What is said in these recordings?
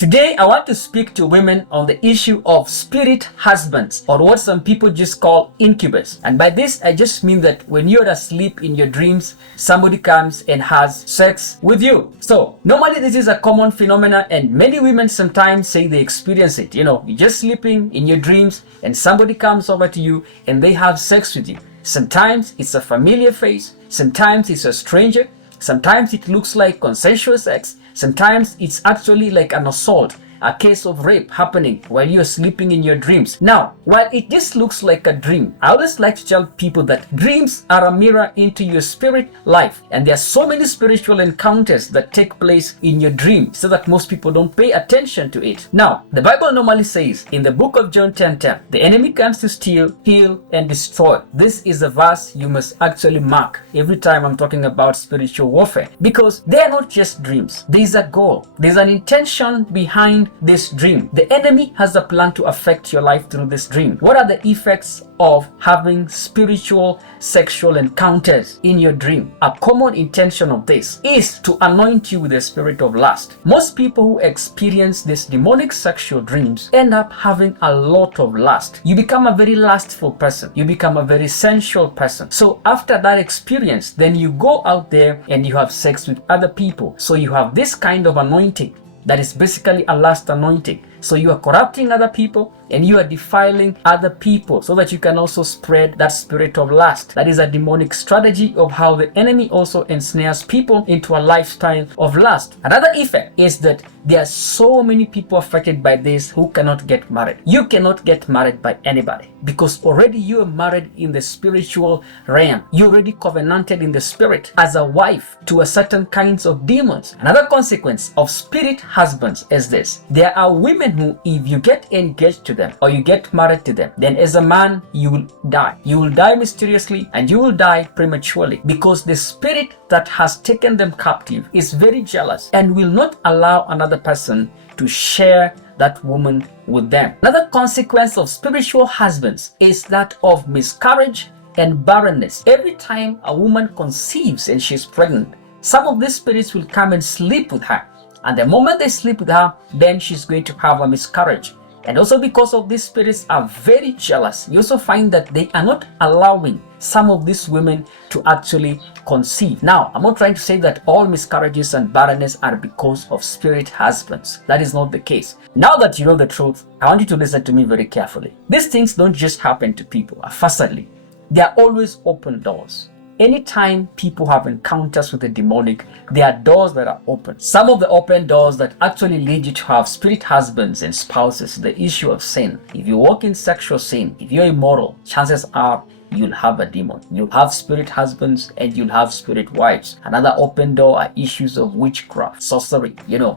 Today, I want to speak to women on the issue of spirit husbands, or what some people just call incubus. And by this, I just mean that when you're asleep in your dreams, somebody comes and has sex with you. So normally this is a common phenomenon, and many women sometimes say they experience it. You're just sleeping in your dreams and somebody comes over to you and they have sex with you. Sometimes it's a familiar face, sometimes it's a stranger, sometimes it looks like consensual sex, sometimes it's actually like an assault, a case of rape happening while you're sleeping in your dreams. Now, while it just looks like a dream, I always like to tell people that dreams are a mirror into your spirit life. And there are so many spiritual encounters that take place in your dream so that most people don't pay attention to it. Now, the Bible normally says in the book of John 10:10, the enemy comes to steal, kill, and destroy. This is a verse you must actually mark every time I'm talking about spiritual warfare, because they are not just dreams. There's a goal. There's an intention behind this dream. The enemy has a plan to affect your life through this dream. What are the effects of having spiritual sexual encounters in your dream? A common intention of this is to anoint you with the spirit of lust. Most people who experience these demonic sexual dreams end up having a lot of lust. You become a very lustful person. You become a very sensual person. So after that experience, then you go out there and you have sex with other people. So you have this kind of anointing that is basically a lust anointing. So you are corrupting other people and you are defiling other people so that you can also spread that spirit of lust. That is a demonic strategy of how the enemy also ensnares people into a lifestyle of lust. Another effect is that there are so many people affected by this who cannot get married. You cannot get married by anybody because already you are married in the spiritual realm. You already covenanted in the spirit as a wife to a certain kinds of demons. Another consequence of spirit husbands is this: there are women who, if you get engaged to them or you get married to them, then as a man you will die. You will die mysteriously and you will die prematurely because the spirit that has taken them captive is very jealous and will not allow another person to share that woman with them. Another consequence of spiritual husbands is that of miscarriage and barrenness. Every time a woman conceives and she's pregnant, some of these spirits will come and sleep with her. And the moment they sleep with her, then she's going to have a miscarriage. And also because of these spirits are very jealous, you also find that they are not allowing some of these women to actually conceive. Now, I'm not trying to say that all miscarriages and barrenness are because of spirit husbands. That is not the case. Now that you know the truth, I want you to listen to me very carefully. These things don't just happen to people. Firstly, there are always open doors. Anytime people have encounters with the demonic, there are doors that are open. Some of the open doors that actually lead you to have spirit husbands and spouses, the issue of sin. If you walk in sexual sin, if you're immoral, chances are you'll have a demon. You'll have spirit husbands and you'll have spirit wives. Another open door are issues of witchcraft, sorcery.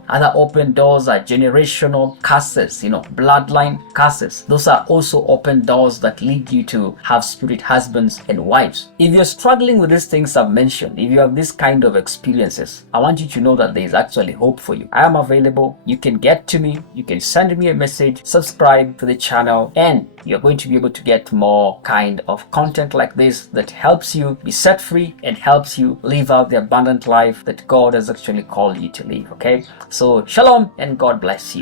Other open doors are generational curses, bloodline curses. Those are also open doors that lead you to have spirit husbands and wives. If you're struggling with these things I've mentioned, if you have this kind of experiences, I want you to know that there is actually hope for you. I am available. You can get to me. You can send me a message, subscribe to the channel, and you're going to be able to get more kind of content like this that helps you be set free and helps you live out the abundant life that God has actually called you to live. Okay? So, shalom and God bless you.